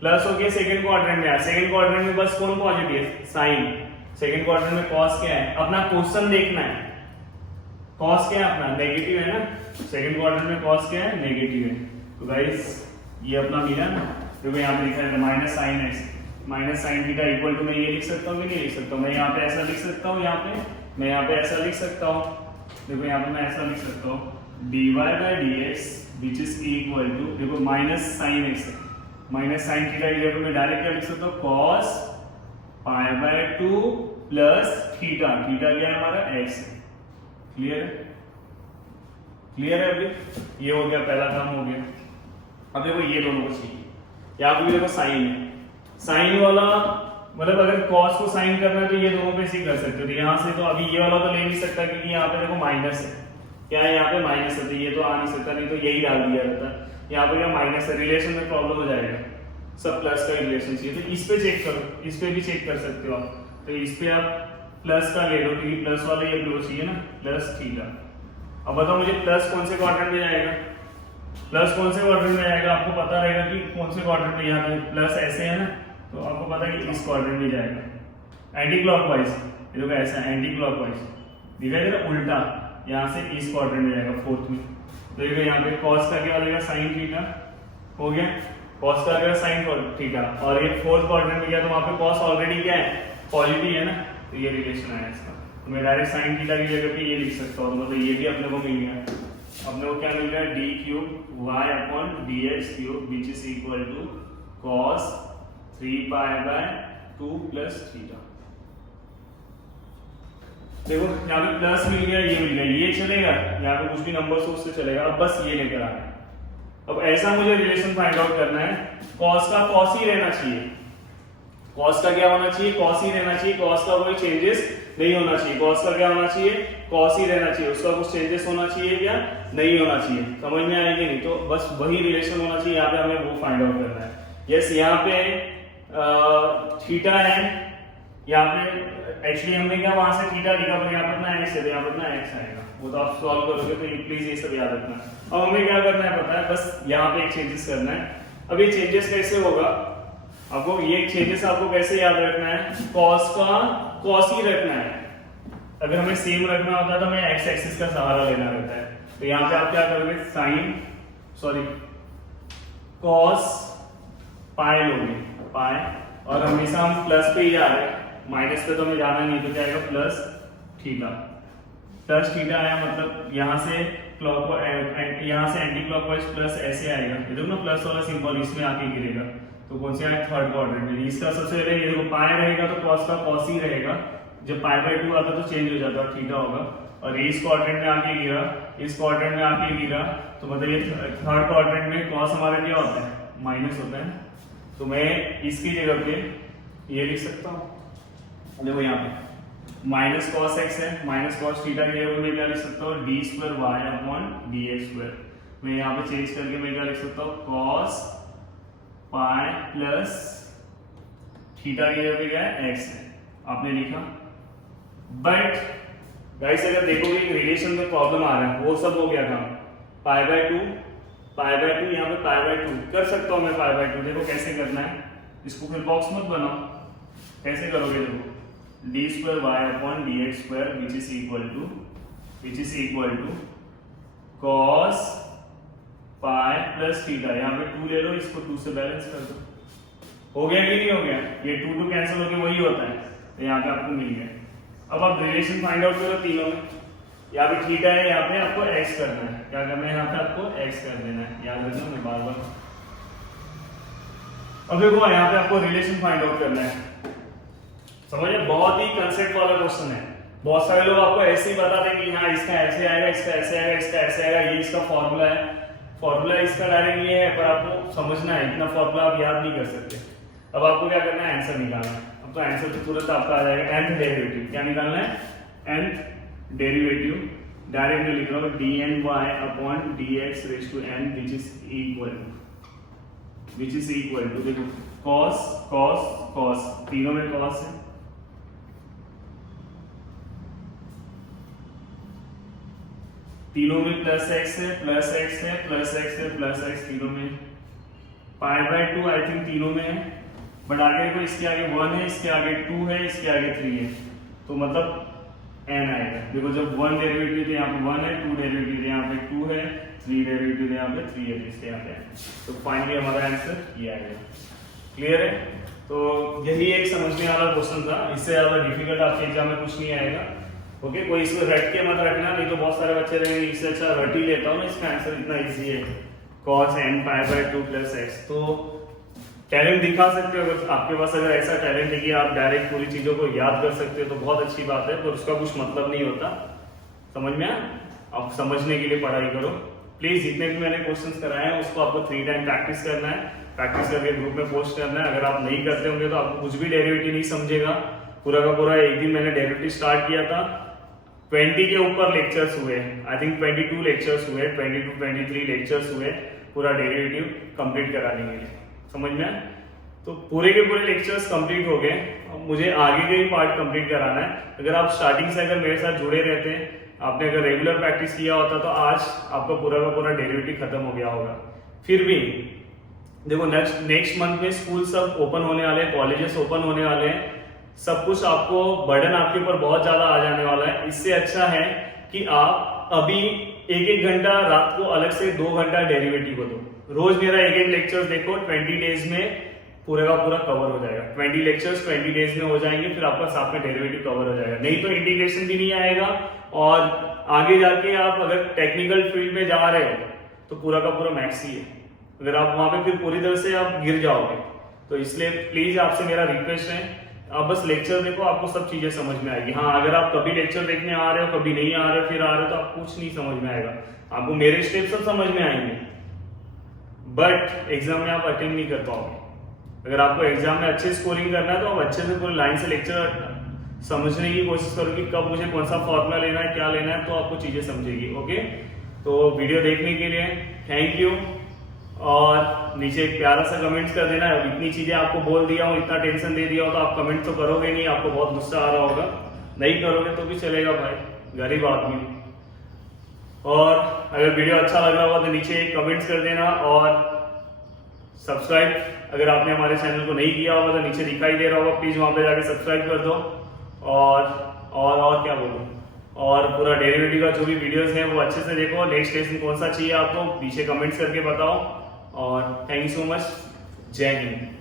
प्लस हो गया सेकंड क्वाड्रेंट में, सेकंड क्वाड्रेंट में बस कौन पॉजिटिव है, साइन। सेकंड क्वाड्रेंट में कॉस क्या है, अपना क्वेश्चन देखना है, कॉस क्या है अपना, नेगेटिव है ना, सेकंड क्वाड्रेंट में कॉस क्या है, नेगेटिव है। तो गाइस ये अपना मिला ना, देखो यहाँ पे लिखा है minus sine theta equal to, मैं ये लिख सकता हूँ कि नहीं लिख सकता हूँ, मैं यहाँ पे ऐसा लिख सकता हूँ, यहाँ पे मैं यहाँ पे ऐसा लिख सकता हूँ, देखो यहाँ पे मैं ऐसा लिख सकता हूँ dy/dx which is equal to, देखो माइनस साइन थीटा की जगह मैं डायरेक्ट क्या लिख सकता हूँ, cos π/2 प्लस थीटा क्या है हमारा, x है। क्लियर है अभी, ये हो गया, पहला काम हो गया। अब देखो ये दोनों को चाहिए, यहाँ पे भी देखो साइन है, साइन वाला मतलब अगर cos को साइन करना है तो ये दोनों पे से कर सकते हो, तो यहाँ से तो अभी ये वाला तो ले नहीं सकता क्योंकि यहाँ पे देखो माइनस है, क्या है यहाँ पे माइनस है, तो ये तो आ नहीं सकता, नहीं तो यही डाल दिया रहता। यहाँ पे क्या माइनस है, रिलेशन में प्रॉब्लम हो जाएगा, सब प्लस का रिलेशन चाहिए, तो इस पे चेक करो, इस पे भी चेक कर सकते हो आप, तो इस पे आप प्लस का ले लो क्योंकि प्लस वाले ये लो चाहिए ना, प्लस थीटा। अब बताओ मुझे प्लस कौन से क्वाड्रेंट में जाएगा, प्लस कौन से क्वाड्रेंट में आएगा, आपको पता रहेगा कि कौन से क्वाड्रेंट में, यहाँ पे प्लस ऐसे है ना, तो आपको पता है कि इस क्वाड्रेंट में जाएगा, एंटी क्लॉकवाइज, ये देखो ऐसा एंटी क्लॉकवाइज दिखाई दे रहा, उल्टा यहाँ से इस क्वाड्रेंट में जाएगा, फोर्थ में। तो देखो यहाँ पे cos का क्या लगेगा, साइन थीटा हो गया, cos का क्या साइन थीटा, और ये फोर्थ क्वाड्रेंट में गया तो वहाँ पे cos ऑलरेडी क्या है, पॉजिटिव है ना, तो ये रिलेशन आया इसका, तो मैं डायरेक्ट साइन थीटा की जगह पे ये लिख सकता हूँ, मतलब ये भी अपने को मिल गया, अपने को क्या मिल गया, d3y/dx3 which is equal to cos 3π/2 plus theta. देखो यहाँ पे प्लस मिल गया, ये मिल गया, ये चलेगा, यहाँ पे कुछ भी नंबर सोर्स से चलेगा, अब बस ये लेकर आना। अब ऐसा मुझे रिलेशन फाइंड आउट करना है, cos का cos ही रहना चाहिए, cos का क्या होना चाहिए, cos ही रहना चाहिए, cos का कोई चेंजेस नहीं होना चाहिए, cos का क्या होना चाहिए, cos ही रहना चाहिए, उसका कुछ चेंजेस होना चाहिए क्या नहीं होना चाहिए, समझ में आएगी नहीं, तो बस वही रिलेशन होना चाहिए, यहाँ पे हमें वो फाइंड आउट करना है। यस यहाँ पे थीटा है, यहाँ पे एक्चुअली हमने क्या वहां से थीटा लिखा, पर यहाँ पर ना x है, यहाँ पर ना x आएगा, वो तो आप सॉल्व करोगे, तो प्लीज ये सब याद रखना। अब हमें क्या करना है पता है, बस यहाँ पे एक चेंजेस करना है। अब ये चेंजेस कैसे होगा, आपको ये चेंजेस आपको कैसे याद रखना है, cos का cos ही रखना है, अगर हमें सेम रखना होता है तो हमें x एक्सिस का सहारा लेना रहता है, तो यहाँ पे आप क्या करोगे, cos पाई लोगे, पाई, और हमेशा हम प्लस पे ही जा रहे हैं, माइनस पे तो हमें जाना नहीं, तो क्या आएगा, प्लस थीटा आया, मतलब यहाँ से एंटी क्लॉकवाइज प्लस ऐसे आएगा, ये देखो ना प्लस वाला सिंबल इसमें आके गिरेगा, तो कौन से आएगा, थर्ड क्वाड्रेंट में। इसका सबसे पहले ये देखो पाई रहेगा तो cos का cos ही रहेगा, जब π/2 आता तो चेंज हो जाता है, थीटा होगा, और इस क्वाड्रेंट में आके गिरा, इस क्वाड्रेंट में आके गिरा, तो मतलब ये थर्ड क्वाड्रेंट में cos हमारा क्या होता है, माइनस होता है, तो मैं इसकी जगह पे ये लिख सकता हूँ, देखो यहाँ पे माइनस cos x है, माइनस cos थीटा की जगह मैं क्या लिख सकता हूँ, d2y/dx2, मैं यहाँ पे चेंज करके मैं क्या लिख सकता हूँ, cos पाई प्लस थीटा की जगह पे क्या है, x है, आपने लिखा। बट गाइस अगर देखोगे रिलेशन में प्रॉब्लम आ रहा है, वो सब हो गया था, π/2 यहाँ पे π/2 कर सकता हूँ मैं, π/2 देखो कैसे करना है, इसको फिर बॉक्स मत बनाओ, कैसे करोगे, देखो d2y/dx2 which is equal to cos pi plus theta, यहाँ पे 2 ले लो, इसको 2 से बैलेंस कर दो, हो गया कि नहीं हो गया, ये 2 कैंसिल होके वही होता है, तो यहाँ पे आपको मिल गया। अब आप रिलेशन फाइंड आउट करो तीनों में, यहाँ पे थीटा है, यहाँ पे आपको एक्स करना है। क्या करना है? यहाँ पे आपको एक्स कर देना है, याद रखना मैं बार बार। अब देखो यहाँ पे आपको रिलेशन फाइंड आउट करना है। समझे? बहुत ही कंसेप्ट वाला क्वेश्चन है। बहुत सारे लोग आपको ऐसे ही बताते हैं कि हाँ इसका ऐसे आएगा, इसका ऐसे आएगा, इसका ऐसे आएगा, ये इसका फॉर्मूला है। फॉर्मूला इसका डायरेक्ट ये है, पर आपको समझना है, इतना फॉर्मूला आप याद नहीं कर सकते। अब आपको क्या करना है? आंसर निकालना है। अब तो आंसर तो तुरंत आपका आ जाएगा। nth डेरिवेटिव क्या निकालना है? nth डेरिवेटिव डायरेक्ट में लिख रहा हूँ dny upon dx raise to n which is equal to देखो cos cos cos, तीनों में cos है, तीनों में प्लस एक्स है, प्लस एक्स है, प्लस एक्स है, प्लस एक्स, तीनों में पाई बाय 2 आई थिंक तीनों में है, बट आगे देखो इसके आगे 1 है, इसके आगे 2 है, इसके आगे 3 है, तो मतलब n आएगा। देखो जब 1 डेरिवेटिव थे यहाँ पे 1 है, 2 डेरिवेटिव थे यहाँ पे 2 है, 3 डेरिवेटिव थे यहाँ पे 3 है, इसके यहाँ पे, तो फाइनली हमारा आंसर ये आएगा। क्लियर है? तो यही एक समझने वाला क्वेश्चन था, इससे ज्यादा डिफिकल्ट आपके एग्जाम में कुछ नहीं आएगा। ओके, कोई इसको रट के मत रखना, नहीं तो बहुत सारे बच्चे रहेंगे इससे अच्छा रट ही लेता हूँ ना, इसका आंसर इतना इजी है cos n pi by 2 plus x। तो टैलेंट दिखा सकते हो, अगर आपके पास अगर ऐसा टैलेंट है कि आप डायरेक्ट पूरी चीजों को याद कर सकते हो तो बहुत अच्छी बात है, पर उसका कुछ मतलब नहीं होता। समझ में आया? आप समझने के लिए पढ़ाई करो प्लीज। जितने भी मैंने क्वेश्चंस कराए हैं उसको आपको 3 टाइम प्रैक्टिस करना है, प्रैक्टिस करके ग्रुप में पोस्ट करना है। अगर आप नहीं करते होंगे तो आपको कुछ भी डेरिवेटिव नहीं समझेगा। पूरा का पूरा एक दिन मैंने डेरिवेटिव स्टार्ट किया था, 20 के ऊपर लेक्चर्स हुए, आई थिंक 22 लेक्चर्स हुए, 22-23 लेक्चर्स हुए पूरा डेरिवेटिव कंप्लीट कराने के लिए। समझ में आया? तो पूरे के पूरे लेक्चर्स कंप्लीट हो गए, मुझे आगे के ही पार्ट कंप्लीट कराना है। अगर आप स्टार्टिंग से अगर मेरे साथ जुड़े रहते हैं, आपने अगर रेगुलर प्रैक्टिस किया होता तो आज आपका पूरा का पूरा डेरिवेटिव खत्म हो गया होगा। फिर भी देखो नेक्स्ट मंथ में स्कूल सब ओपन होने वाले हैं, कॉलेजेस ओपन होने वाले हैं, सब कुछ आपको बर्डन आपके ऊपर बहुत ज्यादा आ जाने वाला है। इससे अच्छा है कि आप अभी 1-1 घंटा रात को अलग से 2 घंटा डेरिवेटिव को दो। रोज मेरा 1-1 लेक्चर देखो, 20 डेज में पूरा का पूरा कवर हो जाएगा। 20 लेक्चर्स 20 डेज में हो जाएंगे, फिर आपका साथ में डेरिवेटिव कवर हो जाएगा। नहीं तो इंटीग्रेशन भी नहीं आएगा, और आगे जाके आप अगर टेक्निकल फील्ड में जा रहे हो तो पूरा का पूरा मैथ्स ही है। अगर आप वहां पे फिर पूरी तरह से आप गिर जाओगे, तो इसलिए प्लीज आपसे मेरा रिक्वेस्ट है, आप बस लेक्चर देखो, आपको सब चीजें समझ में आएगी। हाँ, अगर आप कभी लेक्चर देखने आ रहे हो, कभी नहीं आ रहे हो, फिर आ रहे हो, तो आपको कुछ नहीं समझ में आएगा। आपको मेरे स्टेप सब समझ में आएंगे, बट एग्जाम में आप अटेंड नहीं कर पाओगे। अगर आपको एग्जाम में अच्छे स्कोरिंग करना है तो आप अच्छे से पूरे लाइन से लेक्चर समझने की कोशिश करो कि कब मुझे कौन सा फॉर्मूला लेना है, क्या लेना है, तो आपको चीजें समझेगी। ओके, तो वीडियो देखने के लिए थैंक यू, और नीचे एक प्यारा सा कमेंट्स कर देना। इतनी चीजें आपको बोल दिया हूँ, इतना टेंशन दे दिया हो, तो आप कमेंट तो करोगे नहीं, आपको बहुत गुस्सा आ रहा होगा। नहीं करोगे तो भी चलेगा भाई, गरीब आदमी। और अगर वीडियो अच्छा लग रहा होगा तो नीचे कमेंट्स कर देना, और सब्सक्राइब अगर आपने हमारे चैनल को नहीं किया होगा तो नीचे दिखाई दे रहा होगा, प्लीज वहां पे जाके सब्सक्राइब कर दो। और क्या बोलूं, और पूरा डेरिवेटिव का जो भी वीडियोस हैं वो अच्छे से देखो। नेक्स्ट लेसन कौन सा चाहिए आपको, पीछे कमेंट्स करके बताओ। और थैंक यू सो मच, जय हिंद।